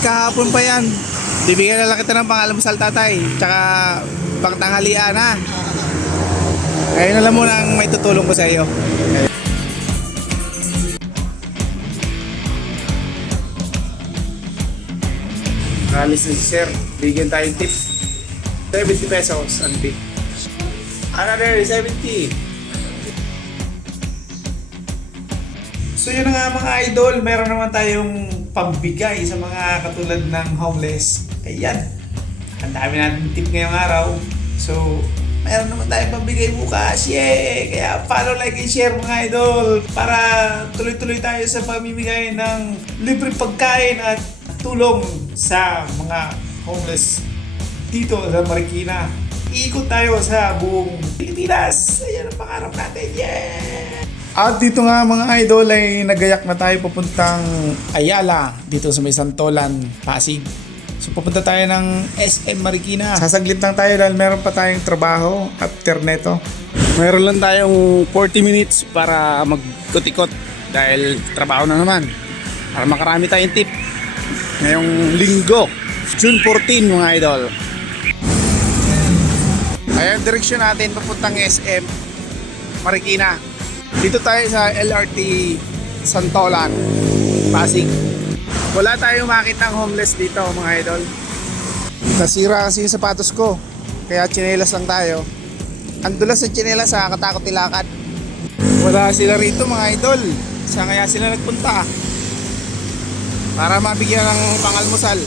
kahapon pa yan. Bibigyan na lang kita ng pangalmusal, tatay. Tsaka pangtanghalian, ha. Ngayon na lang muna ang may tutulong ko sa iyo. Alis na si sir. Bigyan tayong tips. 70 pesos ang tip. Another 70. So yun na nga mga idol, meron naman tayong pambigay sa mga katulad ng homeless. Ayan, ang dami natin tip ngayong araw. So meron naman tayong pambigay bukas. Yay! Kaya follow, like, and share mga idol para tuloy-tuloy tayo sa pamimigay ng libre pagkain at tulong sa mga homeless dito sa Marikina. Iikot tayo sa buong Pilipinas. Ayan ang pangarap natin. Yeah! At dito nga mga idol ay nagayak na tayo papuntang Ayala dito sa may Santolan, Pasig. So pupunta tayo ng SM Marikina. Sasaglit lang tayo dahil meron pa tayong trabaho after neto. Meron lang tayong 40 minutes para magkutikot dahil trabaho na naman. Para makarami tayong tip ngayong linggo, June 14 mga idol. Ayan direksyon natin papuntang SM Marikina. Dito tayo sa LRT Santolan, Pasig. Wala tayong makita ng homeless dito mga idol. Nasira kasi yung sapatos ko, kaya tsinelas lang tayo. Ang dulas sa tsinelas, nakakatakot ilakad. Wala sila rito mga idol. Saan kaya sila nagpunta? Para mabigyan ng pangalmusal.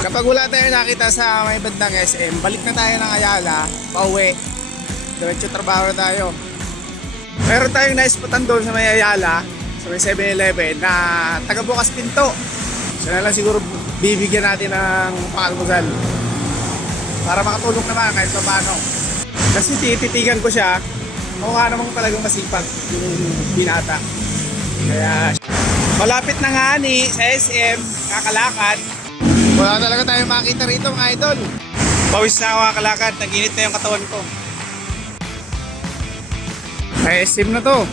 Kapag wala tayo nakita sa may bandang SM, balik na tayo ng Ayala, pauwi. Diretso trabaho na tayo. Meron tayong naisputan doon sa may Ayala, sa may 7-Eleven na taga bukas pinto. So na lang siguro bibigyan natin ng pangalmusal para makatulong naman kahit pa paano. Kasi tititigan ko siya, mukha namang talagang masipag yung binata. Kaya malapit na nga ni sa SM, kakalakad. Wala talaga tayong makita rito mga idol. Pawis na ako kakalakad, nag-init na yung katawan ko. Ay, SM na to.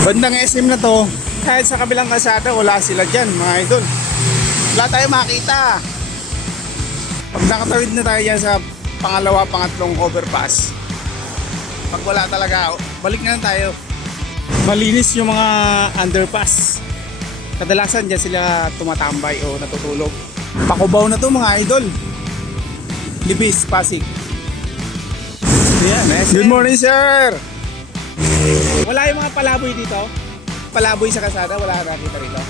Bandang SM na to, kahit sa kabilang kalsada wala sila dyan mga idol. Wala tayong makita. Pag nakatawid na tayo dyan sa pangalawa, pangatlong overpass, pag wala talaga, balik na lang tayo. Malinis yung mga underpass. Kadalasan dyan sila tumatambay o natutulog. Pakubaw na to mga idol. Libis, Pasig. Ayan, good morning sir. Wala yung mga palaboy dito? Palaboy sa kalsada, wala nakita rito?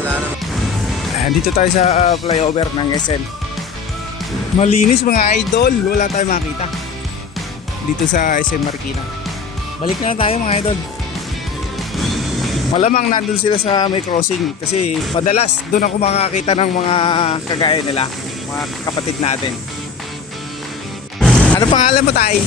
Wala naman. Dito tayo sa flyover ng SM. Malinis mga idol, wala tayong makita dito sa SM Marikina. Balik na tayo mga idol. Malamang nandun sila sa may crossing kasi madalas doon ako makakita ng mga kagaya nila, mga kapatid natin. Ano pangalan mo tay?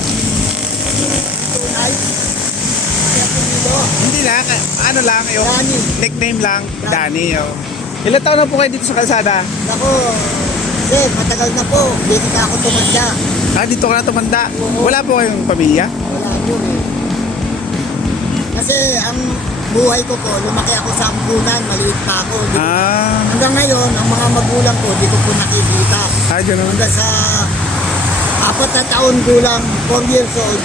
Hindi lang, ano lang yung Danny. Nickname lang, Danny. Oh. Ilan taon na po kayo dito sa kalsada? Ako, matagal na po. Dito na ako tumanda. Dito ka na tumanda? Wala po kayong pamilya? Wala po eh. Kasi ang buhay ko po, lumaki ako sa ambunan, maliit pa ako. Hanggang ngayon, ang mga magulang ko, di ko po nakikita. Ganun. Hanggang sa 4 na taon gulang, 4 years old,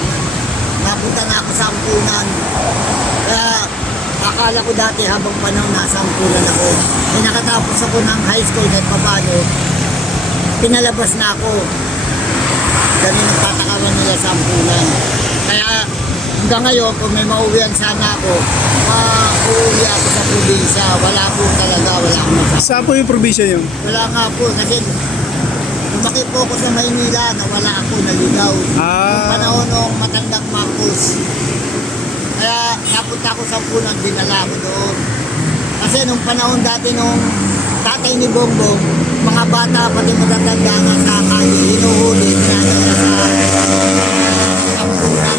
napunta na ako sa ambunan. Kaya akala ko dati habang panahon nasa ambunan ako. Nakatapos ako ng high school kahit paano, pinalabas na ako. Ganun ang patakaran nila sa ambunan. Kaya hanggang ngayon, kung may mauwihan sana ako, uuwi ako sa probinsya. Wala po talaga, wala akong masasabi. Saan po yung probinsya yun? Wala nga po, kasi lumaki po ako sa Maynila, nawala ako, naligaw. Nung panahon ng matandang Marcos. Kaya napunta ako sa Punan, dinala ako doon. Kasi nung panahon dati nung tatay ni Bongbong, mga bata, pati matatanda nga sa kanya, hinuhuli, pinanong sa Punan.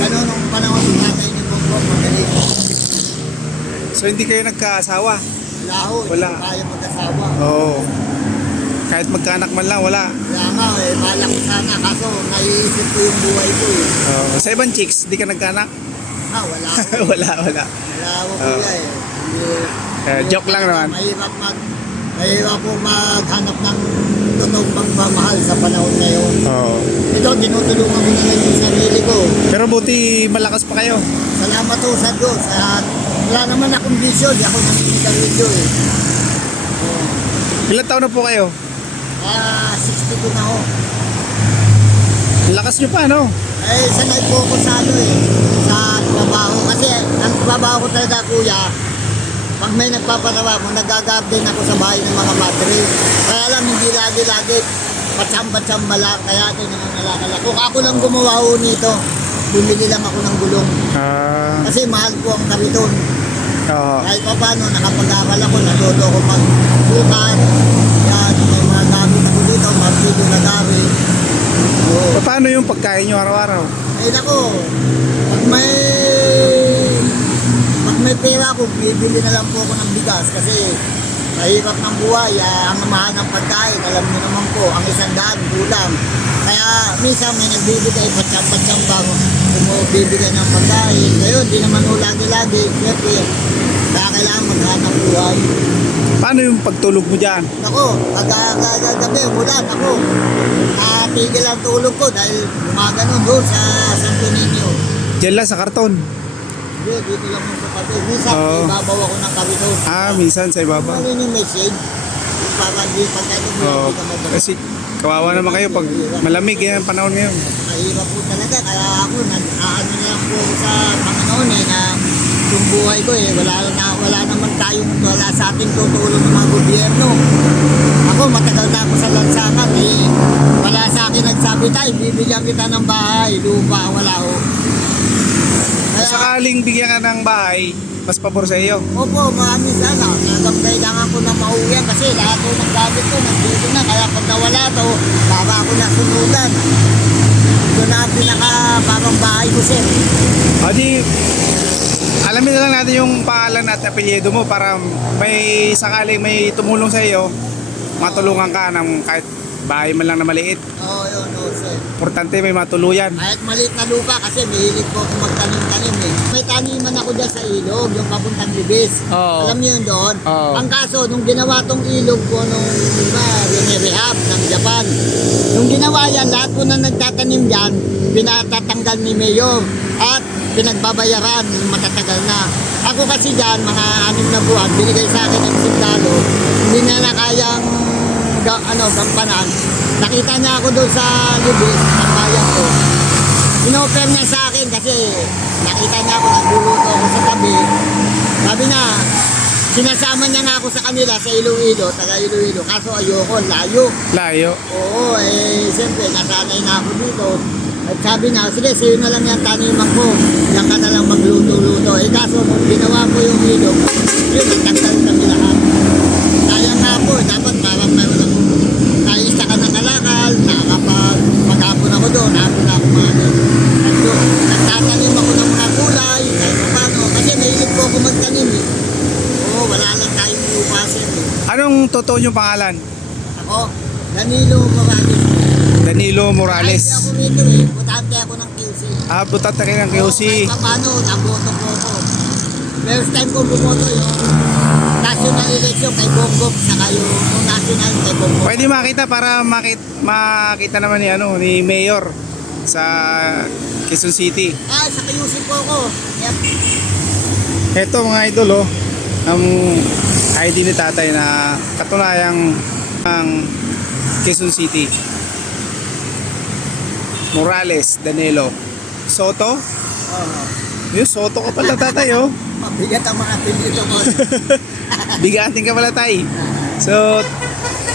Ganun nung panahon ng tatay ni Bongbong, magaling. So hindi kayo nagkaasawa? Wala ho, Wala. hindi tayo mag-asawa. Oo. Kahit magkaanak man lang, wala. Kaya nga eh, malak ko sana, kaso naiisip ko yung buhay ko eh. Sa ibang chicks, di ka nagkaanak? Wala ko. Wala. Wala ko kuya eh. Hindi, Joke lang naman. Mahirap po maghanap ng totoong pagmamahal sa panahon ngayon. Oo. Ito, tinutulungan ko naman yung sarili ko. Pero buti malakas pa kayo. Salamat po sa Diyos. At wala naman akong vision. Di ako naninigarilyo eh. Ilan taon na po kayo? 62 na ako. Lakas nyo pa, no? Eh, sanay po ako sa ano eh. Sa trabaho. Kasi ang trabaho ko talaga, kuya, pag may nagpapatawa mo, nag-garden ako sa bahay ng mga battery. Kaya lang, hindi lagi-lagi. Patsam-patsam lang. Kaya ito nangangalakal ako. Kung ako lang gumawa ko nito, bumili lang ako ng gulong. Kasi mahal po ang kariton. Oo. Kahit pa paano, nakapag-aral ako, natuto ako mag-bukan. Yan, may mga gamit ako dito, martilyo na gamit. Oo. Paano yung pagkain nyo araw-araw? Eh nako, pag may pera ako, bibili na lang po ako ng bigas kasi mahirap ng buhay, ang mahal ng pagkain, alam niyo naman po, ang 100 kulang. Kaya minsan may nagbibigay, patsam-patsam ba bibigay ng pagkain. Ngayon, di naman po lagi-lagi, siyempre, kaya kailangan maghanap buhay. Paano yung pagtulog mo dyan? Ako, pagkagabi, ulan ako. Tigil ang tulog ko dahil gumagano doon sa Santo Niño. Diyan lang sa karton. Hindi, dito lang mo sa kape. Minsan, Oo. ibabaw ako ng kape doon. Minsan sa ibaba. Ano yung message? Yung parang di pagkano mo Oo. hindi ka madalas. Kasi kawawa naman kayo pag malamig yan ang panahon ngayon. Mahirap po talaga. Kaya ako, ano na lang po ako sa Panginoon eh, na yung buhay ko eh, wala naman tayong, wala sa ating tutulong ng mga gobyerno. Ako, matagal na ako sa lansangan eh. Wala sa akin nagsabi tayo, bibigyan kita ng bahay, lupa, wala ho. Kung sakaling bigyan ka ng bahay, mas pabor sa iyo. Opo, maraming sana. Hanggang kailangan ko na mauwihan kasi lahat ko ng gamit ko nandito na. Kaya pag nawala to, baka ako nasunugan. Ito na ang pinaka parang bahay ko, sir. O di, alamin na lang natin yung pangalan at apelyido mo para may sakaling may tumulong sa iyo, matulungan ka ng kahit bahay man lang na maliit. Oo, yun, sir. Importante may matuluyan. Kahit maliit na lupa kasi mahilig po ako magtanim-tanim eh. May taniman ako dyan sa ilog, yung papuntang Libis. Oo. Alam niyo yun doon? Oo. Ang kaso, nung ginawa tong ilog po nung rehab ng Japan, nung ginawa yan, lahat po na nagtatanim dyan, pinatatanggal ni Mayor at pinagbabayaran ng matatagal na. Ako kasi dyan, mga 6 na buwan, binigay sa akin ng sindalo, hindi na kayang gampanan. Nakita niya ako doon sa Libis, ang bayan ko. Inoper niya sa akin kasi nakita niya ako, nagluluto ako sa tabi. Sabi niya, sinasama niya na ako sa kanila sa Iloilo, taga Iloilo. Kaso ayoko, layo. Layo. Oo, siyempre, nasanay na ako dito. At sabi niya, sige, sa'yo na lang yung taniman ko. Yan ka na lang magluto-luto. Kaso, kung ginawa ko yung ilog, yun, nagtagtal kami lahat. Sayang nga po, dapat parang mayroon ako. Naista ka ng kalakal, maghapon ako doon, hapon ako mga doon. Nagtatanim ako ng mga kulay, kahit paano. Kasi mahilig po ako magtanim eh. Oo, wala lang tayong lupa sir eh. Anong totoo yung pangalan? Ako, Danilo Morales. Danilo Kahit Morales. ako rito eh, butante ako ng QC. Butat na kayo ng QC. Kahit paano, naboto po ako. First time ko bumoto yung national election kay Bongbong, saka yung national kay Bongbong. Pwede makita para makita naman ni Mayor sa Quezon City. Sa QC po ako. Yep. Ito mga idol ang ID ni tatay na katunayang ang Quezon City. Morales Danilo Soto. Yung Soto ka pala tatay Mabigat ang mga pinito ko. Bigatin ka pala tay. So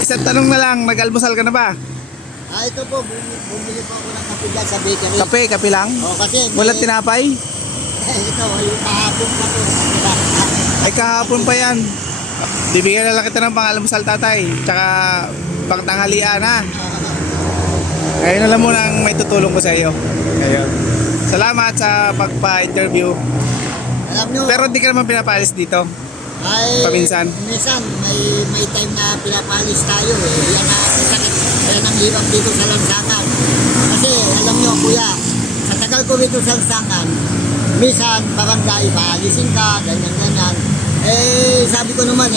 isang tanong na lang, nag-almusal ka na ba? Ito po, bumili po ako ng kape dyan sa bakery. Kape lang? Kasi Walang tinapay? ito, yung kahapon pa to. Ay kahapon pa yan. Bibigyan na lang kita ng pang-almusal tatay. Tsaka pangtanghalian ha. Ngayon na lang muna ang may tutulong ko sa iyo. Ngayon. Salamat sa pagpa-interview. Alam nyo, Pero hindi ka naman pinapalis dito. paminsan? Minsan, may time na pinapalis tayo eh. Yan ang sakit. Yan ang hirap dito sa lansangan. Kasi alam nyo kuya, sa tagal ko dito sa lansangan, minsan barangay, paalisin ka, ganyan-ganyan. sabi ko naman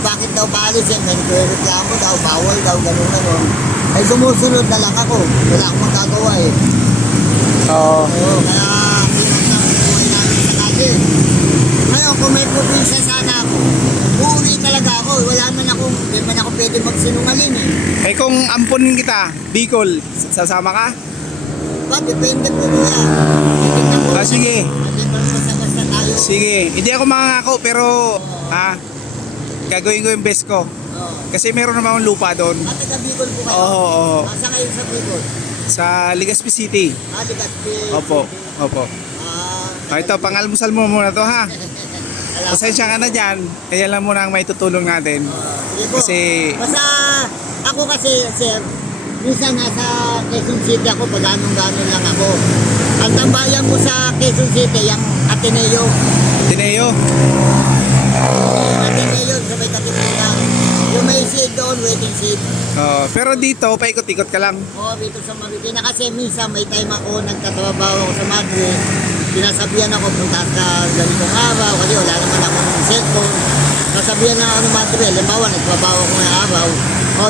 bakit daw paalisin? Nagreklamo daw, bawal daw, ganun. Ay sumusunod na lang ako. Wala akong magagawa eh. Oo. Oo, kaya hirap na ang buhay namin sa kalye. Ngayon, kung may probinsya sana ako, uuwi talaga ako. Hindi man ako pwede magsinungaling eh. Eh kung ampunin kita, Bicol, sasama ka? Depende po niya. Depende po. Sige. Depende po sa basta tayo. Sige, hindi ako makangako pero gagawin ko yung best ko. Oo. Kasi meron naman akong lupa doon. Taga Bicol po kayo? Oo. Asa kayo sa Bicol? Sa Legazpi City. Legazpi. Opo. Ito, pangalmusal mo muna to ha. Pasensya ka na dyan. Kaya lang muna ang may tutulong natin. Sige po. Kasi Basta ako kasi, sir, minsan nasa Quezon City ako, pag ganun-ganun lang ako. Ang tambayan ko sa Quezon City, yung Ateneo. Tineo. Ateneo, sa may Katipunan. Yung may seat doon, waiting seat. Pero dito, paikot-ikot ka lang. Oo, dito sa Marikina. Kasi minsan may time ako, nagtatrabaho ako sa Madrid. Pinasabihan ako, punta ka ganitong araw. Kasi wala naman ako ng cellphone. Nasabihan na ako ng Madrid. Halimbawa, nagtrabaho ako ng araw.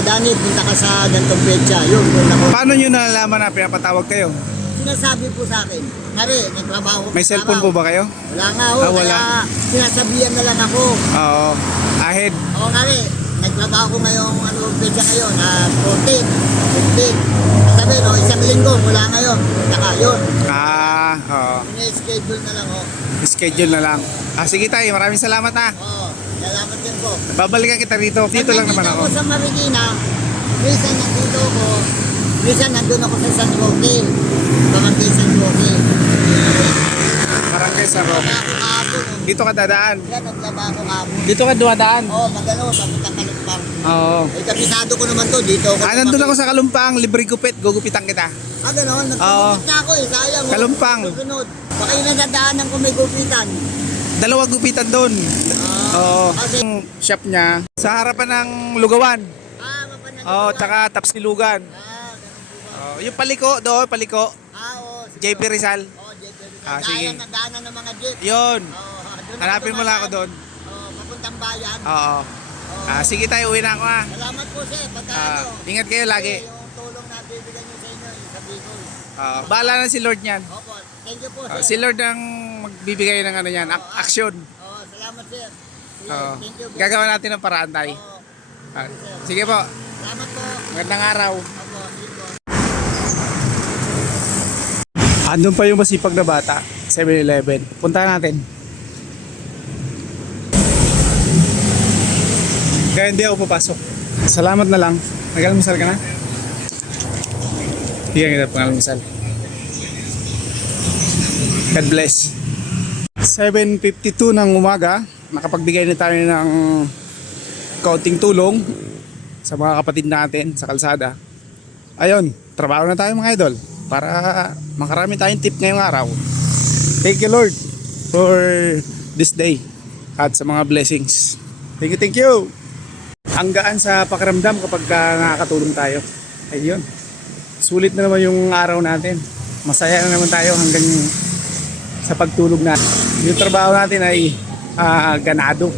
Dani, punta ka sa ganitong petsa. Yun, punta ko. Paano nyo nalalaman na pinapatawag kayo? Sinasabi po sa akin, Mari, nagtrabaho ko. May sa cellphone araw. po ba kayo? Wala nga ho. Wala. Kaya sinasabihan na lang ako. Oo. Ahead. Mari, nagtrabaho ko ngayong petsa kayo na 14, 15. Sabi, isang linggo mula ngayon. Punta ka, yun. Oo. Schedule na lang ho. Schedule na lang. Sige tayo, maraming salamat ha. Salamat din po. Babalikan kita rito. Dito lang naman ako. Sa Marikina, minsan nandito ako. Minsan nandun ako sa San Roque. Barangay San Roque. Barangay San Roque. Naglaba ako kahapon. Dito ka dadaan. Yan, naglaba ako kahapon. Dito ka dumadaan. Magano, papunta Kalumpang. Oo. Kabisado ko naman to, dito ako. Nandun ako sa Kalumpang, libre gupit, gugupitan kita. Ganon, nagpapagupit na ako sayang. Kalumpang. Susunod. Baka yung nadadaanan ko may gupitan. Dalawa gupitan doon. Oo. Kasi, Yung shop niya, sa harapan ng Lugawan. mapanag. Tsaka Tapsilugan. Yung paliko doon, paliko. Sige. JP Rizal. JP. Sige. Nadaanan ng mga jeep. Yun. Doon Hanapin mo lang ako doon. Papuntang bayan. Oo. Sige tayo, uwi na ako ha. Salamat po sir. Pagka Ingat kayo lagi. yung tulong na bibigyan nyo sa inyo, sa Bicol. Bahala na si Lord niyan. Opo. Thank you po sir. Si Lord ang magbibigay ng ano yan, action. Salamat sir. Thank you po. Gagawa natin ng paraan tayo. Sige po. Salamat po. Magandang araw. Opo. Sige po. Andun pa yung masipag na bata, 7-Eleven. Punta natin. Kaya hindi ako papasok. Salamat na lang. Nag-almusal ka na? Bigyan kita pang-almusal. God bless. 7:52 ng umaga. Nakapagbigay na tayo ng kaunting tulong sa mga kapatid natin sa kalsada. Ayun, trabaho na tayo mga idol para makarami tayong tip ngayong araw. Thank you Lord for this day at sa mga blessings. Thank you. Ang gaan sa pakiramdam kapag nakakatulong tayo. Ayun. Sulit na naman yung araw natin. Masaya na naman tayo hanggang sa pagtulog natin. Yung trabaho natin ay ganado.